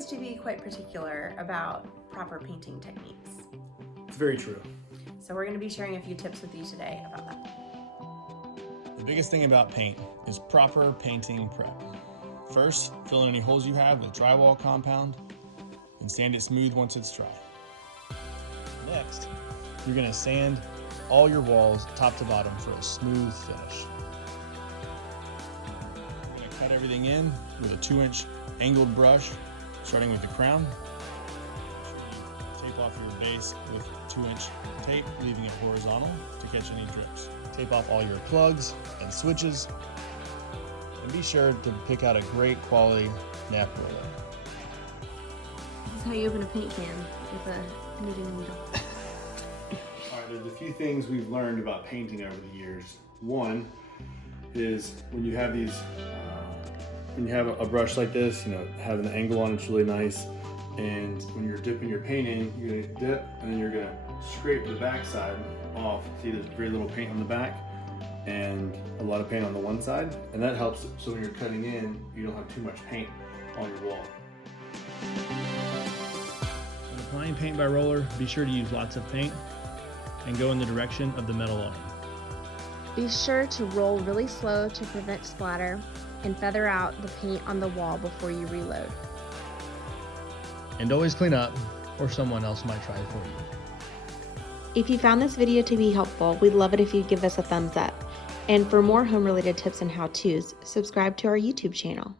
tends to be quite particular about proper painting techniques. It's very true. So we're going to be sharing a few tips with you today about that. The biggest thing about paint is proper painting prep. First, fill in any holes you have with drywall compound and sand it smooth once it's dry. Next, you're going to sand all your walls top to bottom for a smooth finish. You're going to cut everything in with a 2-inch angled brush, starting with the crown. Tape off your base with 2-inch tape, leaving it horizontal to catch any drips. Tape off all your plugs and switches, and be sure to pick out a great quality nap roller. This is how you open a paint can with a knitting needle. All right, there's a few things we've learned about painting over the years. One is when you have these, when you have a brush like this, you know, having the angle on it's really nice. And when you're dipping your paint in, you're gonna dip and then you're gonna scrape the backside off. See, there's very little paint on the back and a lot of paint on the one side, and that helps so when you're cutting in, you don't have too much paint on your wall. When applying paint by roller, be sure to use lots of paint and go in the direction of the metal line. Be sure to roll really slow to prevent splatter and feather out the paint on the wall before you reload. And always clean up, or someone else might try for you. If you found this video to be helpful, we'd love it if you'd give us a thumbs up. And for more home-related tips and how-tos, subscribe to our YouTube channel.